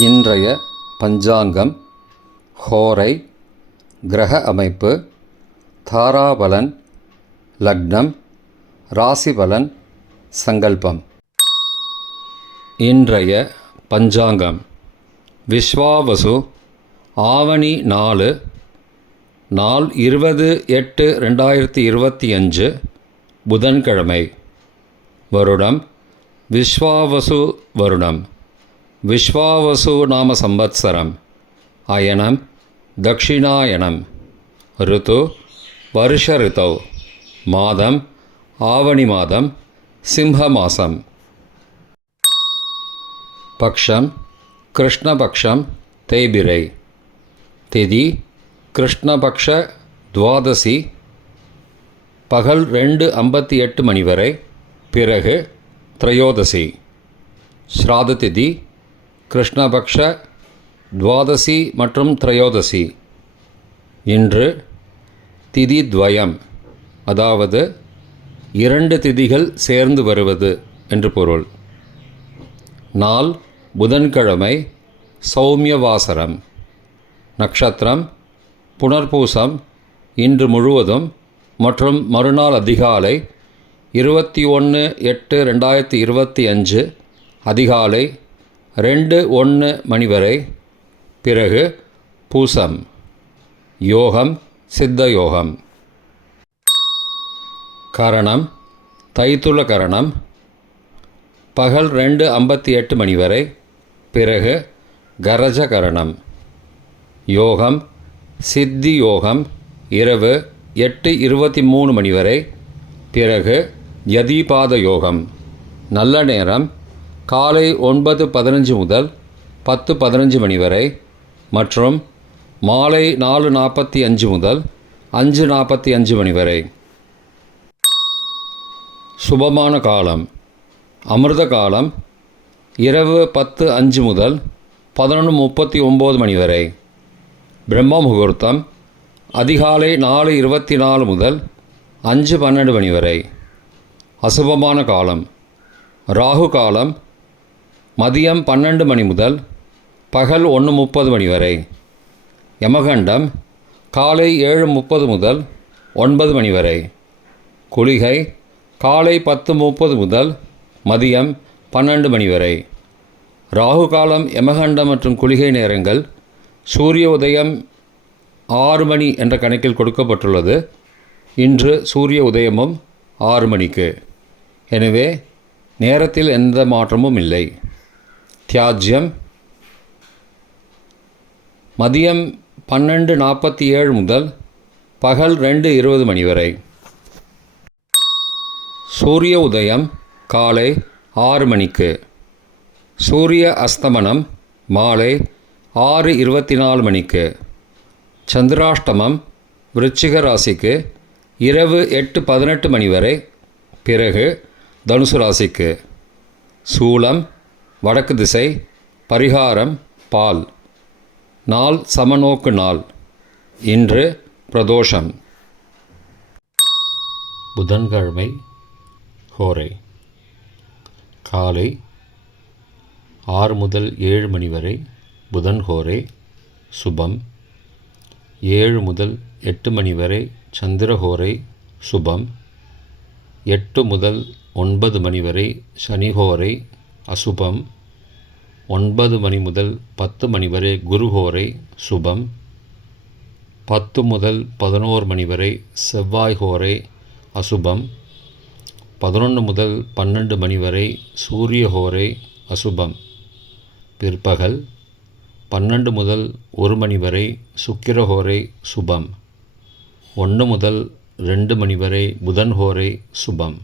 இன்றைய பஞ்சாங்கம், ஹோரை, கிரக அமைப்பு, தாராபலன், லக்னம், ராசிபலன், சங்கல்பம். இன்றைய பஞ்சாங்கம் விஸ்வாவசு, ஆவணி 4, நாள் 20/8/2025, புதன்கிழமை. வருடம் விஸ்வாவசு வருடம். விஸ்வாவசு நாம சம்பத்சரம். அயனம் தக்ஷிணாயனம். ரித்து வருஷ ரித்தௌ. மாதம் ஆவணி மாதம், சிம்ம மாசம். பக்ஷம் கிருஷ்ணபக்ஷம், தேய்பிரை. திதி கிருஷ்ணபக்ஷ துவாதசி, பகல் 2:58 மணி வரை, பிறகு திரையோதசி. ஸ்ராத திதி கிருஷ்ணபக்ஷ துவாதசி மற்றும் திரையோதசி. இன்று திதி துவயம், அதாவது 2 திதிகள் சேர்ந்து வருவது என்று பொருள். நாள் புதன்கிழமை, சௌமியவாசரம். நட்சத்திரம் புனர்பூசம், இன்று முழுவதும் மற்றும் மறுநாள் அதிகாலை 21/8/2025 அதிகாலை 2:01 மணி வரை, பிறகு பூசம். யோகம் சித்த யோகம். கரணம் தைத்துல கரணம், பகல் 2:58 மணி வரை, பிறகு கரஜ கரணம். யோகம் சித்தி யோகம், இரவு 8:23 மணி வரை, பிறகு யதிபாத யோகம். நல்ல நேரம் காலை 9:15 முதல் 10:15 மணி வரை மற்றும் மாலை 4:45 முதல் 5:45 மணி வரை. சுபமான காலம் அமிர்த காலம் இரவு 10:05 முதல் 11:39 மணி வரை. பிரம்ம முகூர்த்தம் அதிகாலை 4:24 முதல் 5:12 மணி வரை. அசுபமான காலம் ராகு காலம் மதியம் 12 மணி முதல் பகல் 1:30 மணி வரை. யமகண்டம் காலை 7:30 முதல் 9 மணி வரை. குளிகை காலை 10:30 முதல் மதியம் 12 மணி வரை. ராகு காலம், யமகண்டம் மற்றும் குளிகை நேரங்கள் சூரிய உதயம் 6 மணி என்ற கணக்கில் கொடுக்கப்பட்டுள்ளது. இன்று சூரிய உதயமும் 6 மணிக்கு. எனவே நேரத்தில் எந்த மாற்றமும் இல்லை. தியாஜ்யம் மதியம் 12:47 முதல் பகல் 2:20 மணி வரை. சூரிய உதயம் காலை 6 மணிக்கு. சூரிய அஸ்தமனம் மாலை 6:24 மணிக்கு. சந்திராஷ்டமம் விருச்சிக ராசிக்கு இரவு 8:18 மணி வரை, பிறகு தனுசு ராசிக்கு. சூலம் வடக்கு திசை, பரிகாரம் பால். நாள் சமநோக்கு நாள். இன்று பிரதோஷம். புதன்கிழமை, ஹோரை. காலை 6 முதல் 7 மணி வரை புதன் ஹோரை, சுபம். 7 முதல் 8 மணி வரை சந்திரஹோரை, சுபம். 8 முதல் 9 மணி வரை சனிஹோரை, அசுபம். 9 மணி முதல் 10 மணி வரை குருஹோரை, சுபம். 10 முதல் 11 மணி வரை செவ்வாய் ஹோரை, அசுபம். 11 முதல் 12 மணி வரை சூரிய ஹோரை, அசுபம். பிற்பகல் 12 முதல் 1 மணி வரை சுக்கிரஹோரை, சுபம். 1 முதல் 2 மணி வரை புதன் ஹோரை, சுபம்.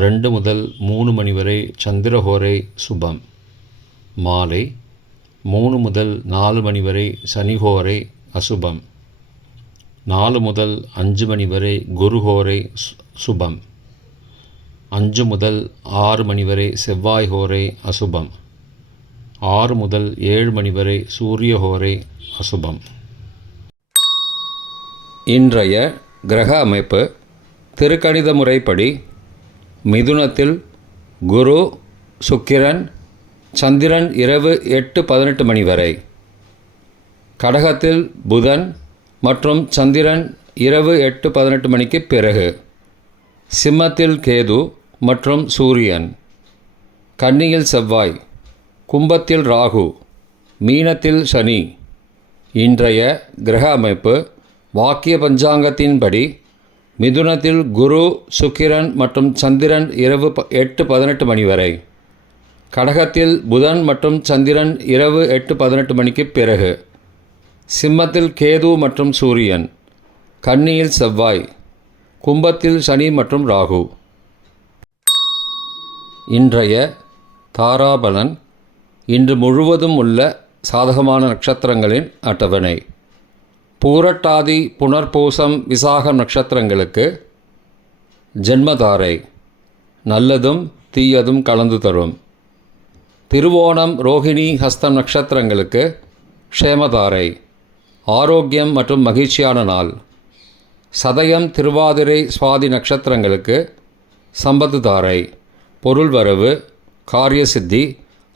2 முதல் 3 மணி வரை சந்திரஹோரை, சுபம். மாலை 3 முதல் 4 மணி வரை சனிஹோரை, அசுபம். 4 முதல் 5 மணி வரை குருஹோரை, சுபம். 5 முதல் 6 மணி வரை செவ்வாய் ஹோரை, அசுபம். 6 முதல் 7 மணி வரை சூரிய ஹோரை, அசுபம். இன்றைய கிரக அமைப்பு திருக்கணித முறைப்படி மிதுனத்தில் குரு, சுக்கிரன், சந்திரன் இரவு 8:18 மணி வரை. கடகத்தில் புதன் மற்றும் சந்திரன் இரவு 8:18 மணிக்கு பிறகு. சிம்மத்தில் கேது மற்றும் சூரியன். கன்னியில் செவ்வாய். கும்பத்தில் ராகு. மீனத்தில் சனி. இன்றைய கிரக அமைப்பு வாக்கிய பஞ்சாங்கத்தின்படி மிதுனத்தில் குரு, சுக்கிரன் மற்றும் சந்திரன் இரவு 8:18 மணி வரை. கடகத்தில் புதன் மற்றும் சந்திரன் இரவு 8:18 மணிக்கு பிறகு. சிம்மத்தில் கேது மற்றும் சூரியன். கன்னியில் செவ்வாய். கும்பத்தில் சனி மற்றும் ராகு. இன்றைய தாராபலன். இன்று முழுவதும் உள்ள சாதகமான நட்சத்திரங்களின் அட்டவணை. பூரட்டாதி, புனர்பூசம், விசாகம் நட்சத்திரங்களுக்கு ஜென்மதாரை. நல்லதும் தீயதும் கலந்து தரும். திருவோணம், ரோகிணி, ஹஸ்தம் நட்சத்திரங்களுக்கு க்ஷேமதாரை. ஆரோக்கியம் மற்றும் மகிழ்ச்சியான நாள். சதயம், திருவாதிரை, சுவாதி நட்சத்திரங்களுக்கு சம்பத்து தாரை. பொருள் வரவு, காரிய சித்தி,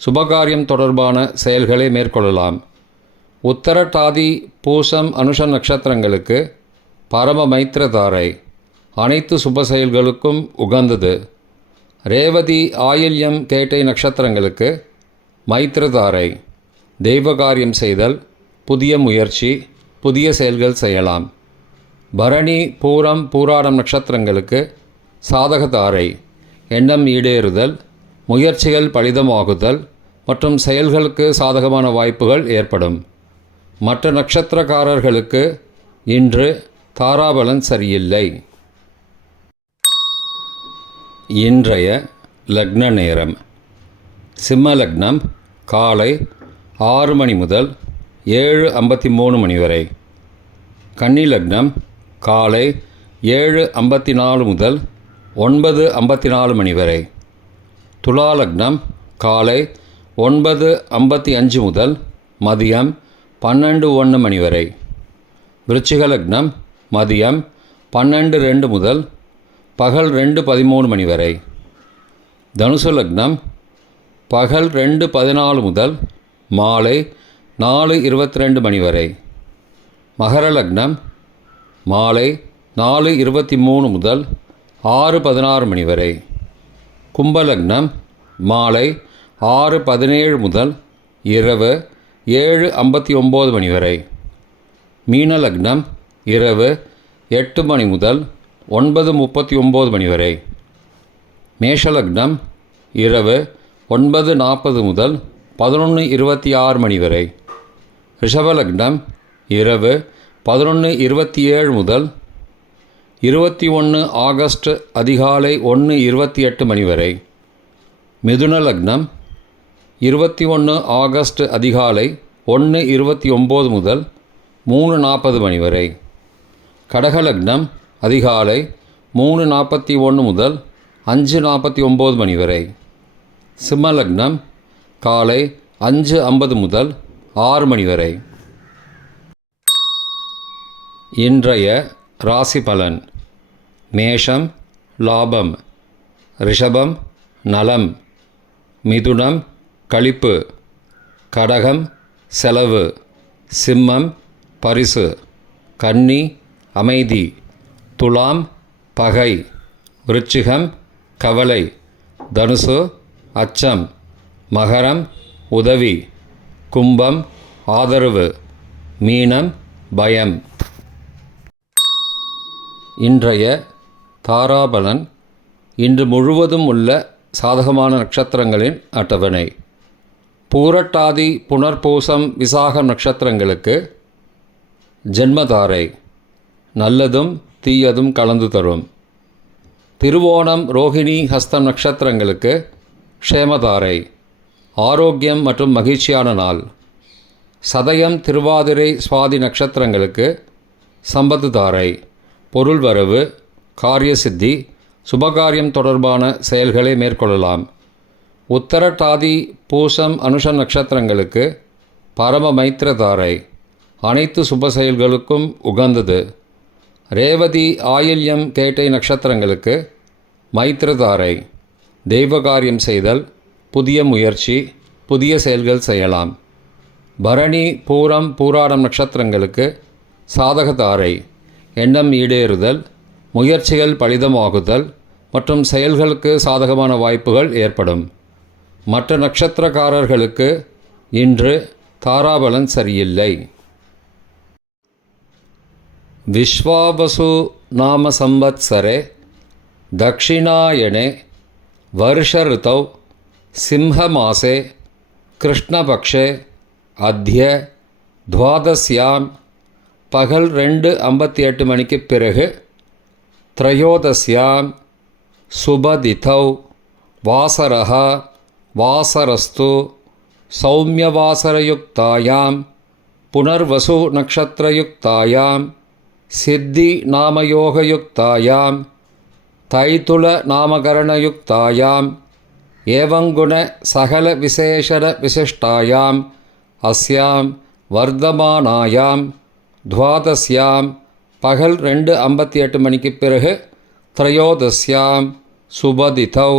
சுபகாரியம் தொடர்பான செயல்களை மேற்கொள்ளலாம். உத்தரட்டாதி, பூசம், அனுஷம் நட்சத்திரங்களுக்கு பரம மைத்திரதாரை. அனைத்து சுப செயல்களுக்கும் உகந்தது. ரேவதி, ஆயில்யம், கேட்டை நட்சத்திரங்களுக்கு மைத்திரதாரை. தெய்வகாரியம் செய்தல், புதிய முயற்சி, புதிய செயல்கள் செய்யலாம். பரணி, பூரம், பூராடம் நட்சத்திரங்களுக்கு சாதகதாரை. எண்ணம் ஈடேறுதல், முயற்சிகள் பலிதமாகுதல் மற்றும் செயல்களுக்கு சாதகமான வாய்ப்புகள் ஏற்படும். மற்ற நட்சத்திரக்காரர்களுக்கு இன்று தாராபலன் சரியில்லை. இன்றைய லக்ன நேரம். சிம்ம லக்னம் காலை 6 மணி முதல் 7:53 மணி வரை. கன்னி லக்னம் காலை 7:54 முதல் 9:54 மணி வரை. துலா லக்னம் காலை 9:55 முதல் மதியம் 12:01 மணி வரை. விருச்சிக லக்னம் மதியம் 12:02 முதல் பகல் 2:13 மணி வரை. தனுசு லக்னம் பகல் 2:14 முதல் மாலை 4:22 மணி வரை. மகர லக்னம் மாலை 4:23 முதல் 6:16 மணி வரை. கும்ப லக்னம் மாலை 6:17 முதல் இரவு 7:59 மணி வரை. மீன லக்னம் இரவு 8 மணி முதல் 9:39 மணி வரை. மேஷ லக்னம் இரவு 9:40 முதல் 11:26 மணி வரை. ரிஷப லக்னம் இரவு 11:27 முதல் 21 ஆகஸ்ட் அதிகாலை 1:28 மணி வரை. மிதுன லக்னம் 21 ஆகஸ்ட் அதிகாலை 1:29 முதல் 3:40 மணி வரை. கடக லக்னம் அதிகாலை 3:41 முதல் 5:49 மணி வரை. சிம்ம லக்னம் காலை 5:50 முதல் 6 மணி வரை. இன்றைய ராசி பலன். மேஷம் லாபம். ரிஷபம் நலம். மிதுனம் களிப்பு. கடகம் செலவு. சிம்மம் பரிசு. கன்னி அமைதி. துலாம் பகை. விருச்சிகம் கவலை. தனுசு அச்சம். மகரம் உதவி. கும்பம் ஆதரவு. மீனம் பயம். இன்றைய தாராபலன். இன்று முழுவதும் உள்ள சாதகமான நட்சத்திரங்களின் அட்டவணை. பூரட்டாதி, புனர்பூசம், விசாகம் நட்சத்திரங்களுக்கு ஜென்மதாரை. நல்லதும் தீயதும் கலந்து தரும். திருவோணம், ரோகிணி, ஹஸ்தம் நட்சத்திரங்களுக்கு க்ஷேமதாரை. ஆரோக்கியம் மற்றும் மகிழ்ச்சியான நாள். சதயம், திருவாதிரை, சுவாதி நட்சத்திரங்களுக்கு சம்பத்து தாரை. பொருள் வரவு, காரிய சித்தி, சுபகாரியம் தொடர்பான செயல்களை மேற்கொள்ளலாம். உத்தரட்டாதி, பூசம், அனுஷம் நட்சத்திரங்களுக்கு பரம மைத்திரதாரை. அனைத்து சுப செயல்களுக்கும் உகந்தது. ரேவதி, ஆயில்யம், கேட்டை நட்சத்திரங்களுக்கு மைத்திரதாரை. தெய்வகாரியம் செய்தல், புதிய முயற்சி, புதிய செயல்கள் செய்யலாம். பரணி, பூரம், பூராடம் நட்சத்திரங்களுக்கு சாதக தாரை எண்ணம் ஈடேறுதல், முயற்சிகள் பலிதமாகுதல் மற்றும் செயல்களுக்கு சாதகமான வாய்ப்புகள் ஏற்படும். மற்ற நட்சத்திரக்காரர்களுக்கு இன்று தாராபலன் சரியில்லை. விஸ்வாவசு நாம சம்வத்சரே தக்ஷிணாயனே வருஷ ரிதௌ சிம்ஹமாசே கிருஷ்ணபக்ஷே அத்ய துவாதஸ்யாம் பகல் 2:58 மணிக்கு பிறகு த்ரயோதஸ்யாம் சுபதிதௌ வாசரஹ வாசரஸ்து சௌமியவாசரயுக்தாயாம் புனர்வசு நக்ஷத்ரயுக்தாயாம் சித்தி நாமயோகயுக்தாயாம் தைதுல நாமகரணயுக்தாயாம் ஏவங்குண சகல விசேஷர விசிஷ்டாயாம் அஸ்யாம் வர்தமானாயாம் துவாதஸ்யாம் பகல் 2:58 மணிக்கு பிறகு த்ரயோதஸ்யாம் சுபதிதௌ